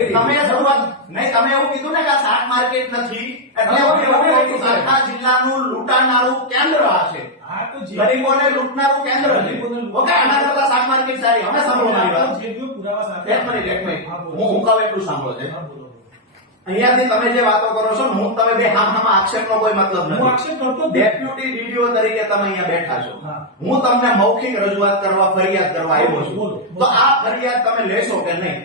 તમે શરૂઆત નહીં, તમે એવું કીધું ને કે આ શાક માર્કેટ નથી એટલે આખા જિલ્લાનું લૂંટાનારું કેન્દ્ર આ છે, ગરીબોને લૂંટનારું કેન્દ્ર છે. ઓકે, આના કરતા શાક માર્કેટ સારી. હવે સાંભળો મારી વાત. એક મિનિટ હું કહું એટલું સાંભળો છે. અહીંયાથી તમે જે વાતો કરો છો હું તમે બે હામાં આક્ષેપનો કોઈ મતલબ નથી. ડેપ્યુટી ડીડીઓ તરીકે તમે અહીંયા બેઠા છો, હું તમને મૌખિક રજૂઆત કરવા ફરિયાદ કરવા આવ્યો છું, તો આ ફરિયાદ તમે લેશો કે નહીં?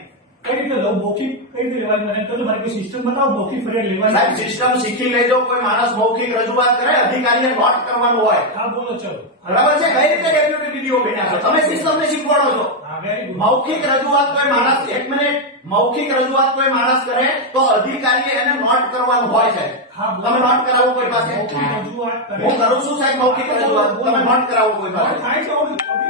કઈ રીતે લો મૌખિક કઈ રીતે લેવાની? મને તો મારી કોઈ સિસ્ટમ બતાવો મૌખિક ફરિયાદ લેવાની. સાહેબ સિસ્ટમ શીખી લેજો. કોઈ માણસ મૌખિક રજૂઆત કરે અધિકારીને નોટ કરવાનું હોય. હા બોલો ચલો. બરાબર છે. કઈ રીતે ડેપ્યુટી ડીડીઓ બન્યા છો તમે? સિસ્ટમને શીખવાડો છો. મૌખિક રજૂઆત કોઈ માણસ, એક મિનિટ, મૌખિક રજૂઆત કોઈ માણસ કરે તો અધિકારીએ એને નોટ કરવાનું હોય છે. તમે નોટ કરાવો કોઈ પાસે? હું કરું છું સાહેબ મૌખિક રજૂઆત, તમે નોટ કરાવો કોઈ પાસે? થાય છે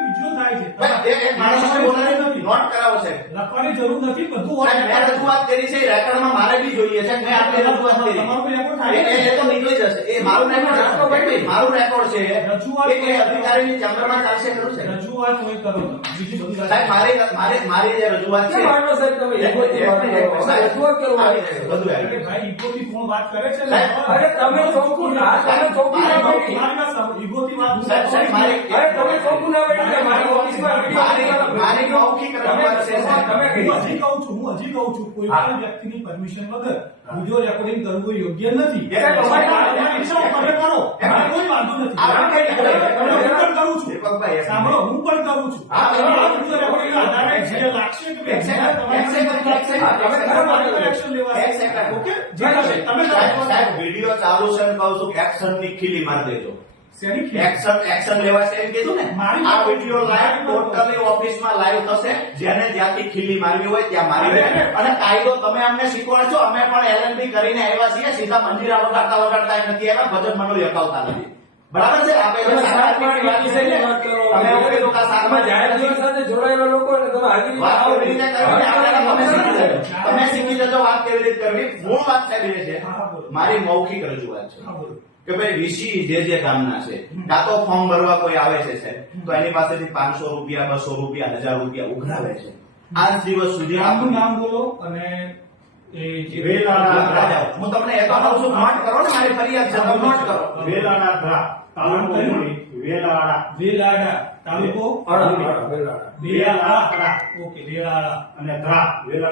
વિડિયો થાય છે. એક માણસને બોલાવી નથી, નોટ કરાવો છે. લખવાની જરૂર નથી, બધું હોય. મેં રજૂઆત કરી છે, રેકોર્ડમાં મારે બી જોઈએ છે. મેં આપણી રજૂઆત કરી. તમારું રેકોર્ડ થાય એ તો નીકળી જશે. એ મારું રેકોર્ડ છે. રજૂઆત એ અધિકારીની ચેમ્બરમાં ચાલશે ખરું છે. રજૂઆત કોઈ કરો બીજી બધી વાત. સાહેબ મારી જે રજૂઆત છે ભાઈ ઈગોથી કોણ વાત કરે છે? અરે તમે ચોખ્ખું ના, તમે ચોખ્ખું ના બોલી. ઈગોથી વાત સાહેબ અરે તમે ચોખ્ખું ના બોલી કે મારી ઓફિસમાં મારી મૌખિક રજૂઆત છે. હું હજી કહું છું કોઈ પણ વ્યક્તિની પરમિશન વગર વિડિયો રેકોર્ડિંગ કરવું યોગ્ય નથી. તમારી કરો, એમાં કોઈ વાંધો નથી. હું પણ કરું છું. સાંભળો, હું પણ કરું છું. વિડિયો રેકોર્ડિંગ આધારે જે લાગશે કે વિડિયો ચાલુ છે ને કહું છું એક્શન ની ખીલી મારી દેજો. એક્શન લેવાશે એમ કીધું ને. આ વિડિયો લાઈવ ટોટલી ઓફિસમાં લાઈવ થશે. જેને જ્યાંથી ખીલી મારવી હોય ત્યાં મારી દે. અને કાયદો તમે અમને શીખવાડશો. અમે પણ એલએલબી કરીને આવ્યા છીએ. સીધા મંજીરા વગાડતા નથી આવ્યા, ભજન મંડળી અપાવતા નથી. બરાબર છે. આપણે તમે એવું કીધું કે સાતમા જાહેર જીવન સાથે જોડાયેલા લોકો ને તમે હાજરી તમે શીખી જજો વાત કેવી રીતે કરવી. મૂળ વાત સાહેબ એ છે, મારી મૌખિક રજૂઆત છે કે ભાઈ વીસી જે ગામના છે, કાં તો ફોર્મ ભરવા કોઈ આવે છે સાહેબ, તો એની પાસેથી 500 રૂપિયા, 200 રૂપિયા, 1000 રૂપિયા ઉઘરાવે છે. આજ દિવસ સુધી આપનું નામ બોલો અને હું તમને એ તો કહું છું, નોટ કરો ને. મારી ફરિયાદ છે, તમે નોટ કરો. વેલાના ધરા તાલુકો વેલાડા તાલુકો વેલાડા વેલાડા. ઓકે, વેલાડા અને ધરા વેલા